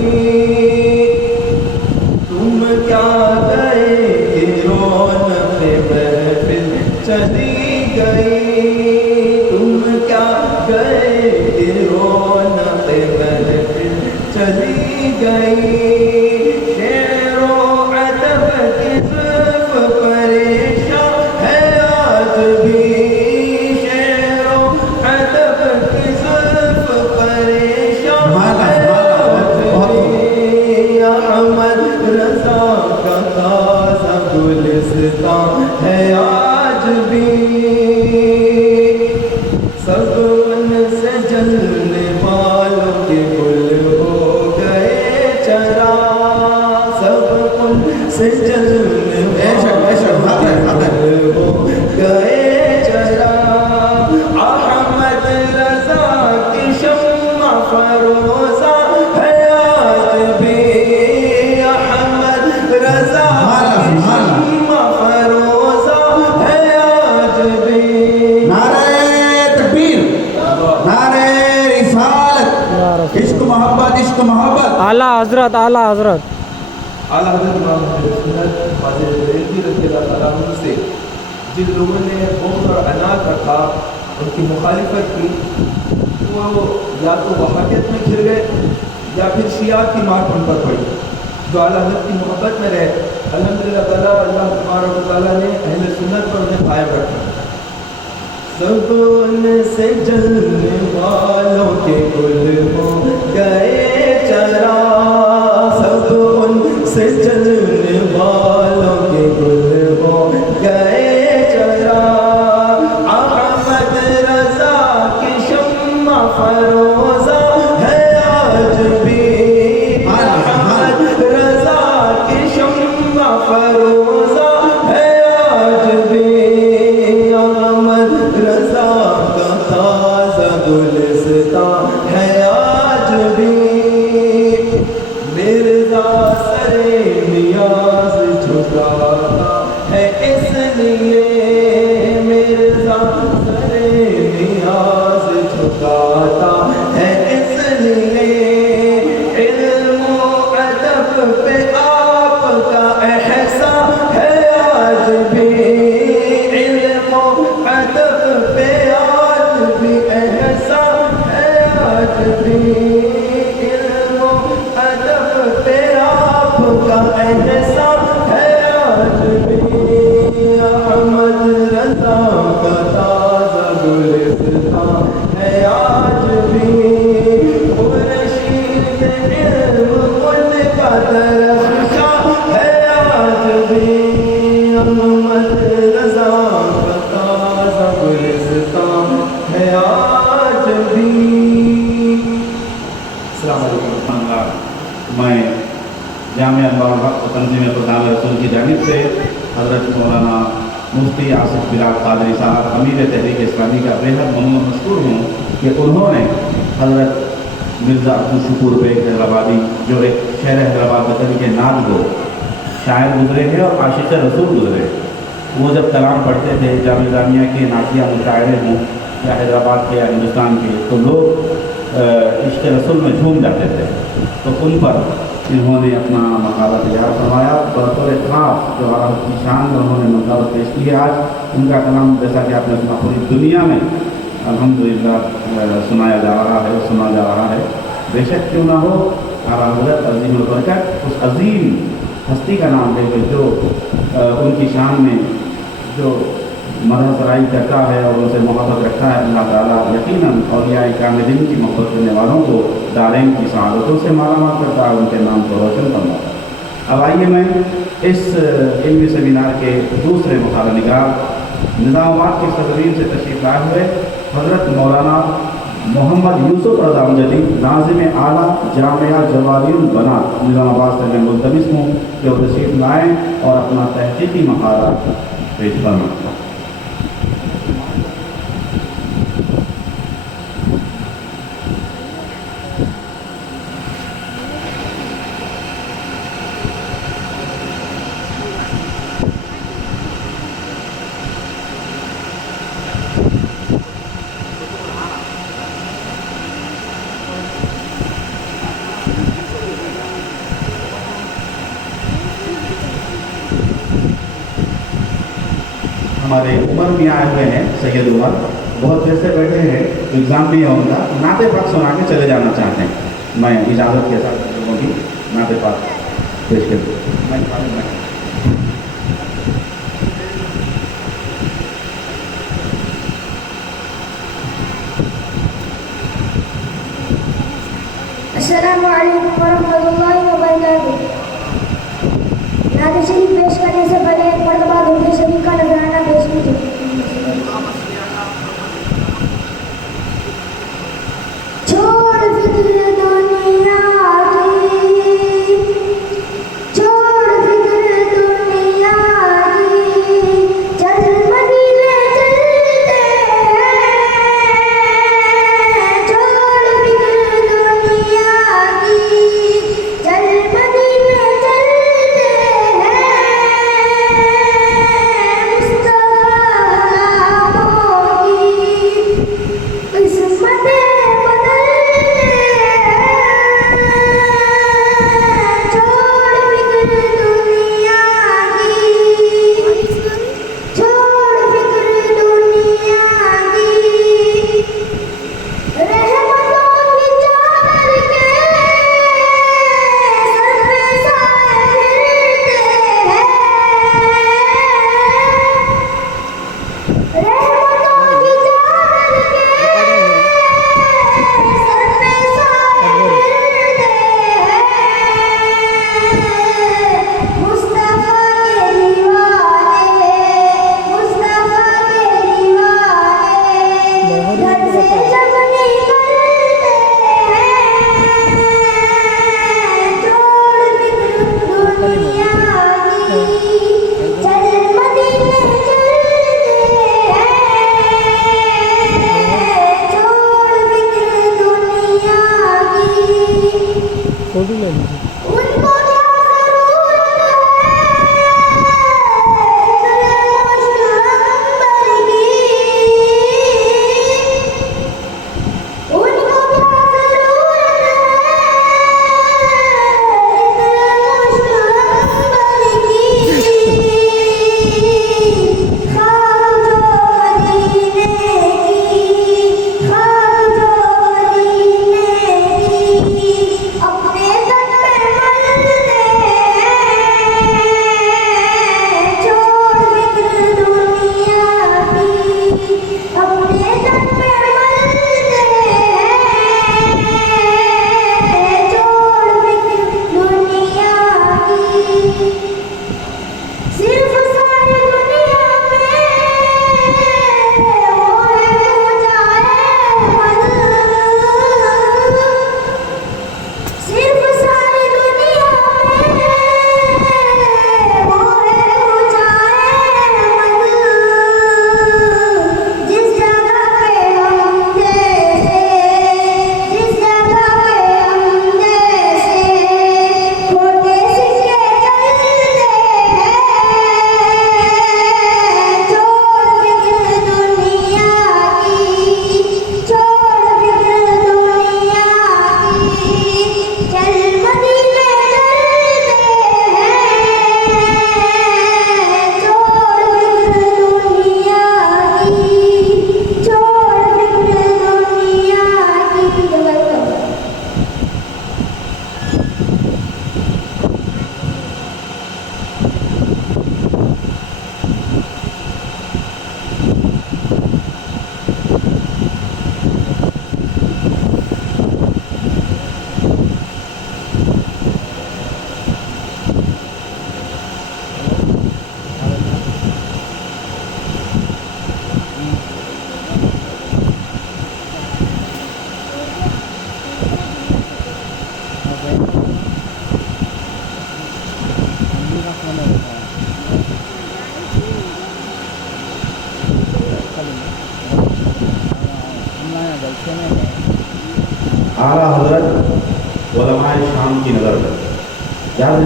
تم کیا گئے کہ رونق محفل چلی گئی. تم کیا گئے کہ رونق محفل چلی گئی. سے جلنے گئے چرا احمد رضا کی شمع فروزہ حیات بھی احمد رضا کی شمع فروزہ حیات بھی نعرہ تکبیر، نعرہ رسالت، عشق محبت اعلیٰ حضرت اعلیٰ حضرت اعلیٰ حضرت امام سنت خواجہ بریلوی رضی اللہ تعالیٰ عنہ سے جن لوگوں نے بہت اور عناد رکھا، ان کی مخالفت کی، وہ یا تو وحدت میں گر گئے یا پھر شیعہ کی مار ان پر پڑی۔ جو اعلیٰ حضرت کی محبت میں رہے، الحمدللہ تعالیٰ اللہ تبارک و تعالیٰ نے اہل سنت پر انہیں قائم رکھا۔ سب ان سے جلنے والوں کے گل ہو گئے چرا، سب ان سے جلنے والوں کے گل ہو گئے چرا، احمد رضا کی شمع فروزہ ہے آج بھی، احمد رضا کی شمع فروزہ ہے آج بھی، احمد رضا کا تازہ گلستان ہے آج بھی، مرزا سر نیاز جھکاتا ہے اس لیے، مرزا سر نیاز جھکاتا ہے اس لیے، علم و ادب پہ آپ کا احسان ہے آج بھی، علم و ادب پہ آج بھی احسان ہے آج بھی، علم و ادب پہ آپ کا احسان ہے آج بھی، احمد رضا کا تازہ گلستان ہے آج بھی، خورشید علم ان کا درخشاں ہے آج بھی، احمد رضا کا تازہ گلستان ہے آج بھی۔ السلام علیکم۔ میں جامعہ انوار الحق و تنظیم پردان رسول کی جانب سے حضرت مولانا مفتی آصف بلال قادری صاحب امیر تحریک اسلامی کا بےحد ممنون و مشکور ہوں کہ انہوں نے حضرت مرزا عبد الشکور بیگ حیدرآبادی، جو ایک شہر حیدرآباد وطن کے ناز گو شاعر گزرے ہیں اور عاشق رسول گزرے، وہ جب کلام پڑھتے تھے جامعہ اسلامیہ کے نعتیہ مشاعرے ہوں یا حیدرآباد کے یا ہندوستان کے، تو لوگ عشق رسول میں جھوم جاتے تھے، تو ان پر انہوں نے اپنا مقالہ تیار فرمایا، بطور خاص جو عرب کی شان میں انہوں نے مقالہ پیش کی ہے۔ آج ان کا کلام جیسا کہ آپ نے سنا پوری دنیا میں الحمدللہ سنایا جا رہا ہے، سنا جا رہا ہے۔ بے شک کیوں نہ ہو، اعلیٰ حضرت عظیم البرکت اس عظیم ہستی کا نام لے کے جو ان کی شان میں جو مدح سرائی کرتا ہے اور ان سے محبت رکھتا ہے، اللہ تعالیٰ یقیناً اولیاء کاملین کی محبت کرنے والوں کو دارین کی سعادتوں سے مالا مال کرتا ہے، ان کے نام کو روشن فرماتا ہے۔ اب آئیے میں اس علمی سیمینار کے دوسرے مقالہ نگار نظام آباد کی سرزمین سے تشریف لائے ہوئے حضرت مولانا محمد یوسف رضا امجدی، ناظم اعلیٰ جامعہ جوالی البنات نظام آباد سے میں ملتمس ہوں کہ وہ تشریف لائیں اور اپنا تحقیقی مقالہ پیش فرمائیں۔ ہمارے عمر میں آئے ہوئے ہیں، سید عمر بہت دیر سے بیٹھے ہیں، ایگزام بھی ہے ان کا، نعت پاک سنا کے چلے جانا چاہتے ہیں۔ میں اجازت کے ساتھ لوگوں کی نعت پاک پیش کر دوں۔ السلام علیکم ورحمۃ اللہ وبرکاتہ۔ نعت شریف پیش کرنے سے پہلے ایک مرتبہ درود شریف کا نذرانہ پیش کیجیے۔ چھوڑ فکر دنیا کی، چھوڑ فکر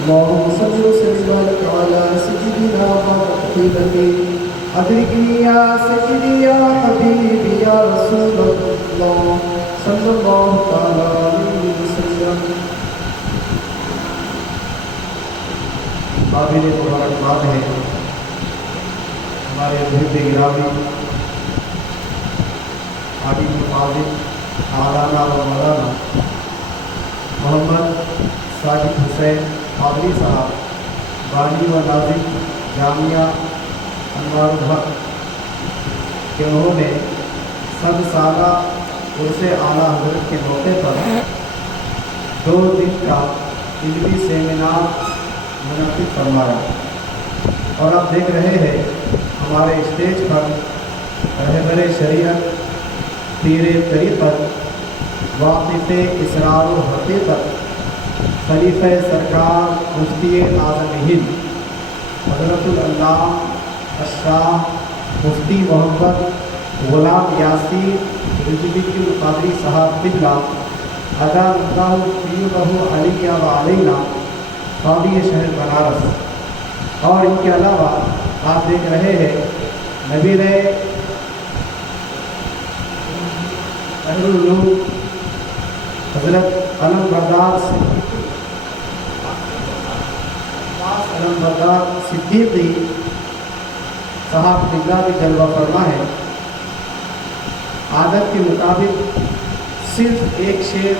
اللهم صل وسلم وبارك على سيدنا محمد أدركني يا سيدي يا حبيبي يا رسول الله صلى الله تعالى عليه وسلم. قابل مبارکباد ہے ہمارے محب گرامی عالم فاضل مولانا و مولانا محمد ساجد حسین قادری صاحب بانی و ناظم جامعہ انوار الحق کہ انہوں نے 100 سالہ عرس اعلیٰ حضرت کے موقع پر 2 دن کا علمی سیمینار منعقد فرمایا، اور آپ دیکھ رہے ہیں ہمارے اسٹیج پر رہبر شریعت، پیر طریقت، واقف اسرار و حقیقت، خلیفہ سرکار مفتی اعظم ہند حضرت العلامہ الشاہ مفتی محمد غلام یاسین رضوی القادری صاحب قبلہ ادام اللہ فیضہ علیہ و علینا قاضی شہر بنارس، اور ان کے علاوہ آپ دیکھ رہے ہیں نبیر اہل العلوم حضرت علم بردار صدیقی صاحب قبلہ بھی جلوہ فرما ہے۔ عادت کے مطابق صرف ایک شعر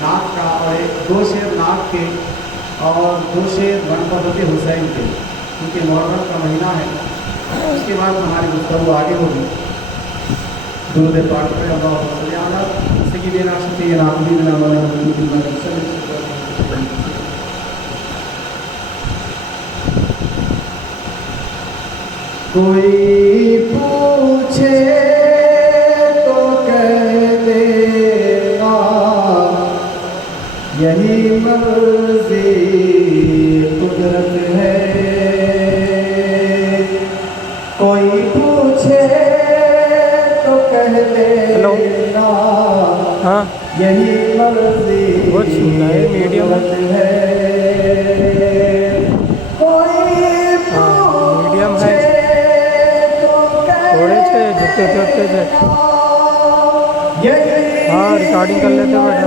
نعت کا اور 2 شعر نعت کے اور 2 شعر منقبت حسین کے، کیونکہ محرم کا مہینہ ہے۔ اس کے بعد ہماری گفتگو آگے ہوگی۔ درود پاک پہ اللہم صلی علی سیدنا شفیعنا حبیبنا مولانا محمد صلی اللہ علیہ وسلم۔ کوئی پوچھے تو کہہ دینا یہی مرضی قدرت ہے، کوئی پوچھے تو کہہ دینا یہی مرضی قدرت ہے، ہاں ریکارڈنگ کر لیتے بیٹھے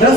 10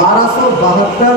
1272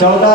14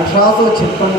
1856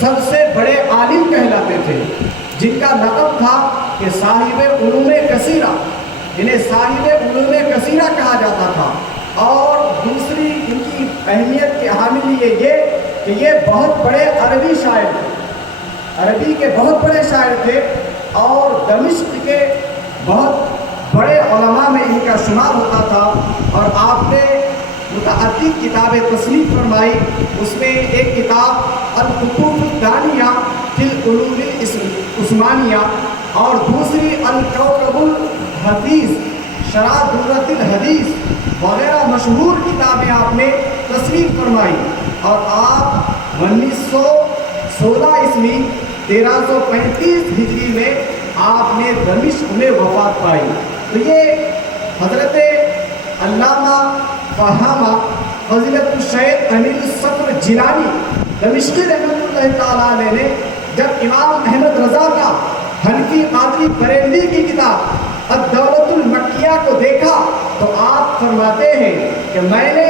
سب سے بڑے عالم کہلاتے تھے، جن کا لقب تھا کہ صاحب علوم کثیرہ، انہیں صاحب علوم کثیرہ کہا جاتا تھا۔ اور دوسری ان کی اہمیت کے حامل یہ کہ یہ بہت بڑے عربی شاعر تھے، عربی کے بہت بڑے شاعر تھے، اور دمشق کے بہت بڑے علماء میں ان کا شمار ہوتا تھا۔ اور آپ نے متعدد کتابیں تصنیف فرمائی، اس میں ایک کتاب الخطوط الدانیہ فی العلوم العثمانیہ، اور دوسری الکوكب الحدیث شرح درۃ الحدیث وغیرہ مشہور کتابیں آپ نے تصنیف فرمائی۔ اور آپ 1916 عیسوی 1335 ہجری میں آپ نے دمشق میں وفات پائی۔ تو یہ حضرت علامہ فہامہ فضیلت الشیخ امین الصفر جیلانی دمشقی رحمۃ اللہ تعالیٰ علیہ نے جب امام احمد رضا کا حنفی قادری بریلوی کی کتاب الدولۃ المکیہ کو دیکھا تو آپ فرماتے ہیں کہ میں نے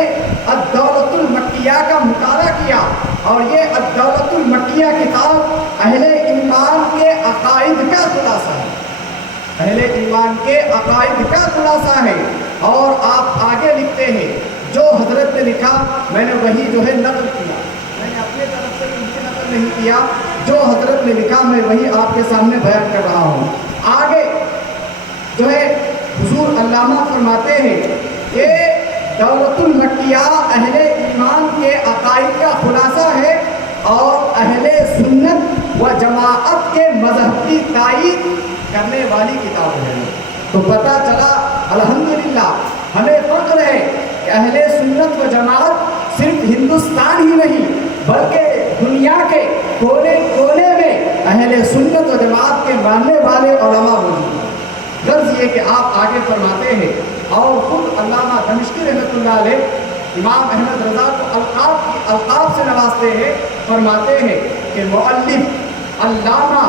الدولۃ المکیہ کا مطالعہ کیا، اور یہ الدولۃ المکیہ کتاب اہل ایمان کے عقائد کا خلاصہ ہے، اہل ایمان کے عقائد کا خلاصہ ہے۔ اور آپ آگے لکھتے ہیں جو حضرت نے لکھا میں نے وہی جو ہے نقل کیا، میں نے اپنے طرف سے ان سے نقل نہیں کیا، جو حضرت نے لکھا میں وہی آپ کے سامنے بیان کر رہا ہوں۔ آگے جو ہے حضور علامہ فرماتے ہیں کہ دولۃ المکیہ اہل ایمان کے عقائد کا خلاصہ ہے، اور اہل سنت و جماعت کے مذہب کی تائید کرنے والی کتاب ہے۔ تو پتہ چلا الحمدللہ ہمیں فخر ہے کہ اہل سنت و جماعت صرف ہندوستان ہی نہیں بلکہ دنیا کے کونے کونے میں اہل سنت و جماعت کے ماننے والے علماء موجود ہیں۔ غرض یہ کہ آپ آگے فرماتے ہیں، اور خود علامہ دمشقی رحمۃ اللہ علیہ امام احمد رضا کو القاب سے نوازتے ہیں، فرماتے ہیں کہ مؤلف علامہ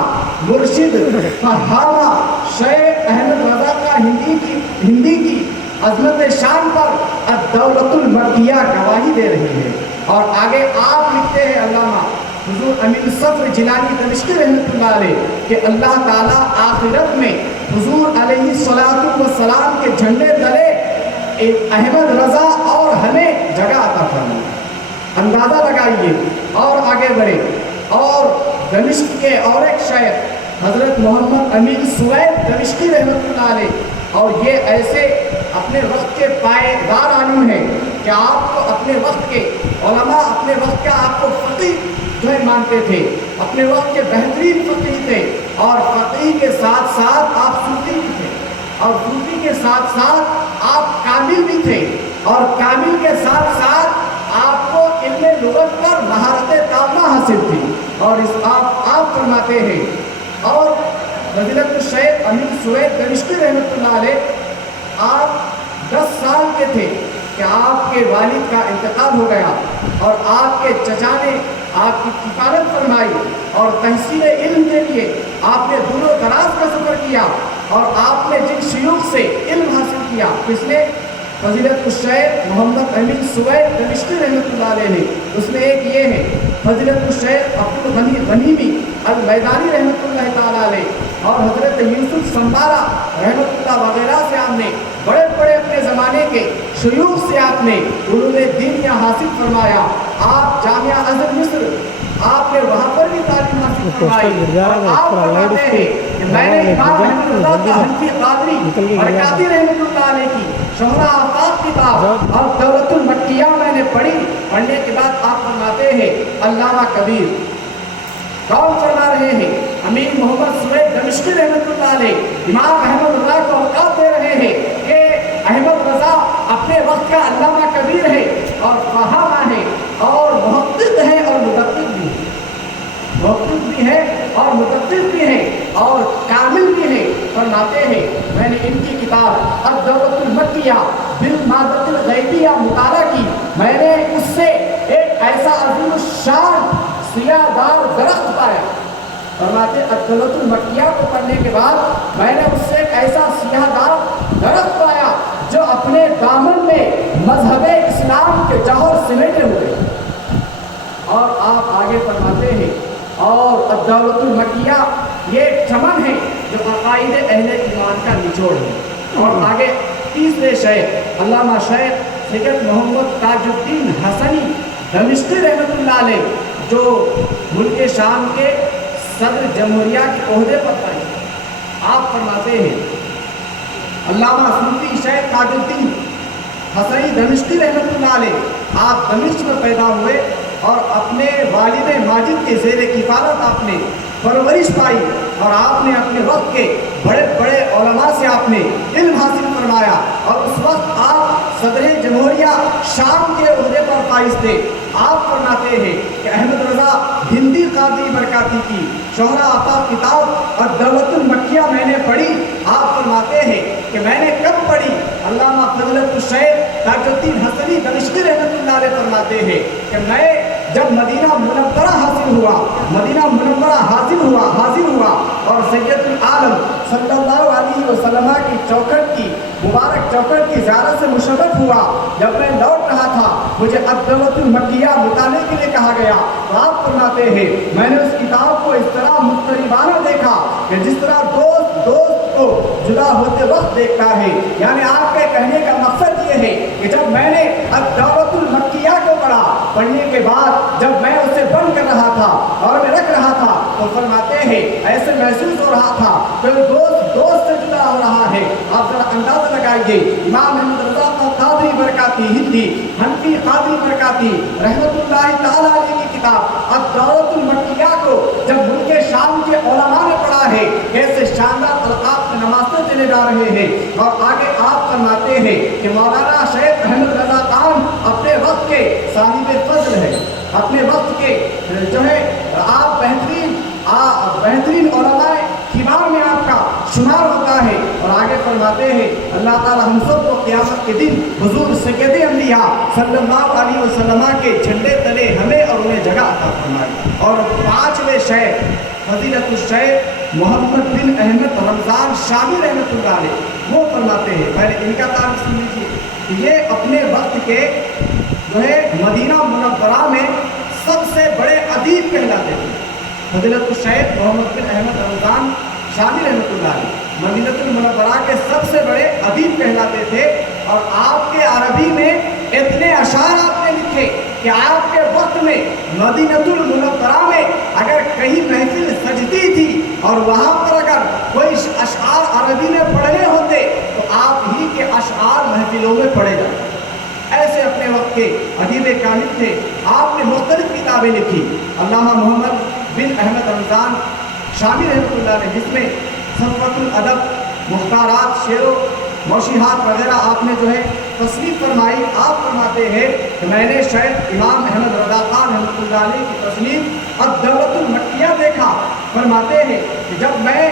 مرشد فہامہ شیخ احمد رضا کا ہندی کی عظمت شان پر الدولۃ المکیہ گواہی دے رہی ہے۔ اور آگے آپ لکھتے ہیں علامہ حضور امین الصفر جیلانی دمشقی رحمۃ اللہ علیہ کہ اللہ تعالیٰ آخرت میں حضور علیہ الصلوۃ والسلام کے جھنڈے تلے احمد رضا اور ہمیں جگہ عطا فرمائے۔ اندازہ لگائیے اور آگے بڑھے۔ اور دمشق کے اور ایک شیخ حضرت محمد امین سوید دمشقی رحمۃ اللہ علیہ، اور یہ ایسے اپنے وقت کے پائیدار عالم ہیں کہ آپ کو اپنے وقت کے علماء اپنے وقت کا آپ کو فقیہ جو ہے مانتے تھے، اپنے وقت کے بہترین فقیہ تھے، اور فقیہ کے ساتھ ساتھ آپ صوفی بھی تھے، اور صوفی کے ساتھ ساتھ آپ کامل بھی تھے، اور کامل کے ساتھ ساتھ آپ کو علم لغت پر مہارت تامہ حاصل تھی۔ اور اس آپ فرماتے ہیں، اور فضیلت الشیخ امین سوید دمشقی رحمۃ اللہ علیہ آپ 10 سال کے تھے کہ آپ کے والد کا انتقال ہو گیا، اور آپ کے چچا نے آپ کی کفالت فرمائی، اور تحصیل علم کے لیے آپ نے دور و دراز کا سفر کیا، اور آپ نے جن شیوخ سے علم حاصل کیا اس نے فضیلت الشیخ محمد امین سوید دمشقی رحمۃ اللہ علیہ نے، اس میں ایک یہ ہے فضیلت الشیخ عبد الغنی غنیمی المیدانی رحمۃ اللہ تعالیٰ علیہ، اور حضرت یوسف سمبارہ رحمۃ اللہ وغیرہ سے آپ نے بڑے بڑے اپنے زمانے کے شیوخ سے آپ نے علوم دین یہاں حاصل فرمایا۔ آپ جامعہ ازہر مصر آپ نے وہاں پر بھی تعلیم حاصل فرمائی، اور آپ فرماتے ہیں کہ میں نے امام احمد رضا کا حنفی قادری برکاتی رحمۃ اللہ علیہ کی شہرہ آفاق کتاب اور دولۃ المکیہ میں نے پڑھنے کے بعد آپ فرماتے ہیں علامہ کبیر کون فرما رہے ہیں، امیر محمد سوید دمشقی رحمۃ اللہ علیہ امام احمد رضا کو اوقات دے رہے ہیں کہ احمد رضا اپنے وقت کا علامہ کبیر ہے، اور فہامہ ہے، اور محقق ہے، اور مدقق بھی ہے، محقق بھی ہے اور مدقق بھی ہے، اور کامل بھی ہے۔ فرماتے ہیں میں نے ان کی کتاب الدولۃ المکیہ بالمادۃ الغیبیہ مطالعہ کی، میں نے اس سے ایک ایسا عظیم الشان سیاہ دار درخت پایا۔ فرماتے الدولۃ المکیہ کو پڑھنے کے بعد میں نے اس سے ایک ایسا سیاہ دار درخت پایا جو اپنے دامن میں مذہب اسلام کے جوہر سمیٹے ہوئے۔ اور آپ آگے فرماتے ہیں اور الدولۃ المکیہ یہ ایک چمن ہے جو عقائد اہل ایمان کا نچوڑ ہے. اور آگے تیسرے شیخ علامہ شیخ سید محمد تاج الدین حسنی دمشقی رحمۃ اللہ علیہ جو ملک شام کے صدر جمہوریہ کے عہدے پر تھے. آپ فرماتے ہیں علامہ صوفی شیخ تاج الدین حسنی دمشقی رحمۃ اللہ علیہ آپ دمشق میں پیدا ہوئے اور اپنے والد ماجد کے زیر کفالت آپ نے پرورش پائی اور آپ نے اپنے وقت کے بڑے بڑے علماء سے آپ نے علم حاصل فرمایا اور اس وقت آپ صدر جمہوریہ شام کے عہدے پر فائز تھے. آپ فرماتے ہیں کہ احمد رضا ہندی قاضی برکاتی کی شہرہ عطا کتاب الدولۃ المکیہ میں نے پڑھی. آپ فرماتے ہیں کہ میں نے کب پڑھی؟ علامہ فضلۃ الشیخ تاج الدین حسنی دمشقی رحمۃ اللہ علیہ فرماتے ہیں کہ میں جب مدینہ منورہ حاصل ہوا اور سید العالم صلی اللہ علیہ وسلم کی چوکھٹ کی مبارک چوکھٹ کی زیارت سے مشرف ہوا. جب میں لوٹ رہا تھا مجھے الدولۃ المکیہ مطالعے کے لیے کہا گیا. تو آپ فرماتے ہیں میں نے اس کتاب کو اس طرح مضطربانہ دیکھا کہ جس طرح دوست کو جدا ہوتے وقت دیکھتا ہے. یعنی آپ کے کہنے کا مقصد یہ ہے کہ جب میں نے الدولۃ المکیہ کو پڑھنے کے بعد جب میں اسے بند کر رہا تھا اور میں رکھ رہا تھا تو فرماتے ہیں ایسے محسوس ہو رہا تھا کہ دوست سے جدا ہو رہا ہے. آپ ذرا اندازہ لگائیے امام احمد رضا قادری برکاتی ہندی حنفی قادری برکاتی رحمت اللہ تعالی علیہ کی کتاب الدولۃ المکیہ کو جب ملک شام کے علماء نے پڑھا ہے کیسے شاندار القاب سے نمازیں چلے جا رہے ہیں. اور آگے آپ فرماتے ہیں کہ مولانا شیخ احمد رضا خان اپنے وقت کے صاحب فضل ہے, اپنے وقت کے جو ہے آپ بہترین علماء کبار میں آپ کا شمار ہوتا ہے. اور آگے فرماتے ہیں اللہ تعالی ہم سب کو قیامت کے دن حضور سید انبیاء صلی اللہ علیہ وسلم کے جھنڈے تلے ہمیں اور انہیں جگہ عطا فرمائے. اور پانچویں شیخ فضیلت الشیخ محمد بن احمد رمضان شامی رحمۃ اللہ علیہ وہ فرماتے ہیں, پہلے ان کا تعارف سن لیجیے کہ یہ اپنے وقت کے جو ہے مدینہ منورہ میں سب سے بڑے ادیب کہلاتے تھے. فضیلت الشیخ محمد بن احمد رمضان شامی رحمۃ اللہ علیہ مدینہ المنورہ کے سب سے بڑے ادیب کہلاتے تھے. اور آپ کے عربی میں اتنے اشعار آپ نے لکھے کہ آپ کے وقت میں مدینہ المنورہ میں اگر کہیں محفل سجتی تھی اور وہاں پر اگر کوئی اشعار عربی میں پڑھنے ہوتے تو آپ ہی کے اشعار محفلوں میں پڑھے جاتے. ایسے اپنے وقت کے ادیب کامل تھے. آپ نے مختلف کتابیں لکھی. علامہ محمد بن احمد رمضان شامی رحمۃ اللہ علیہ جس میں صفوۃ الادب, مختارات, شعر و موشیحات وغیرہ آپ نے جو ہے تصنیف فرمائی. آپ فرماتے ہیں کہ میں نے شیخ امام احمد رضا خان رحمۃ اللہ علیہ کی تصنیف الدولۃ المکیہ دیکھا. فرماتے ہیں کہ جب میں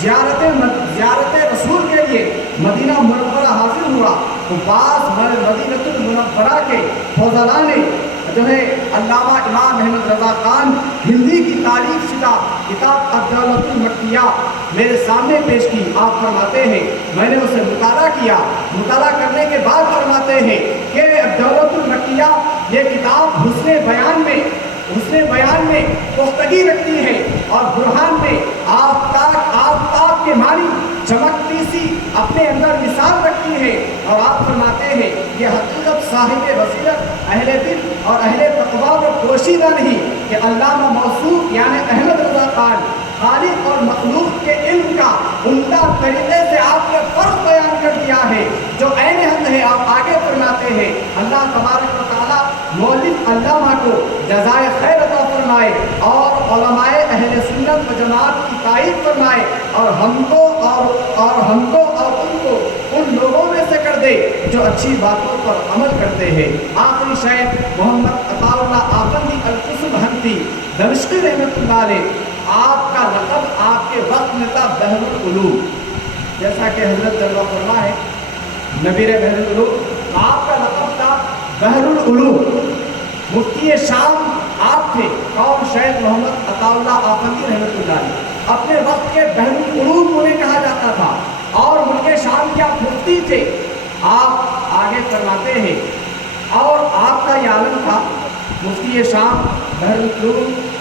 زیارت رسول کے لیے مدینہ منورہ حاضر ہوا تو بعض مدینہ المنورہ کے فضلاء نے جو ہے علامہ امام احمد رضا خان ہندی کی تعریف شدہ کتاب الدولۃ المکیہ میرے سامنے پیش کی. آپ فرماتے ہیں میں نے اسے مطالعہ کیا. مطالعہ کرنے کے بعد فرماتے ہیں کہ الدولۃ المکیہ یہ کتاب حسن بیان میں پختگی رکھتی ہے اور برہان میں آفتاب کے معنی چمکتی سی اپنے اندر مثال رکھتی ہے. اور آپ فرماتے ہیں یہ حقیقت صاحب بصیرت اہل دل اور اہل تقویٰ اور پوشیدہ نہیں کہ علامہ موصوف یعنی احمد رضا خان خالق اور مخلوق کے علم کا عمدہ طریقے سے آپ نے فرق بیان کر دیا ہے جو عین حق ہے. آپ آگے فرماتے ہیں اللہ تبارک و تعالیٰ مولد علامہ کو جزائے خیر عطا فرمائے اور علماء اہل سنت و جماعت کی تائید فرمائے اور ہم کو اور ان لوگوں میں سے کر دے جو اچھی باتوں پر عمل کرتے ہیں. آخری شیخ محمد عطا اللہ آفندی القصب حنفی دمشقی رحمۃ اللہ علیہ آپ کا لقب آپ کے وقت میں تھا بحر العلوم. جیسا کہ حضرت جلوہ فرما ہے نبیر بحر العلوم, آپ کا لقب تھا بحر العلوم. مفتی شام آپ تھے قوم شیخ محمد عطا اللہ آفندی رحمۃ اللہ علیہ. اپنے وقت کے بحر العلوم انہیں کہا جاتا تھا اور ملک شام کے آپ مفتی تھے. آپ آگے فرماتے ہیں اور آپ کا یہ عالم تھا مفتی شام بحر العلوم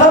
100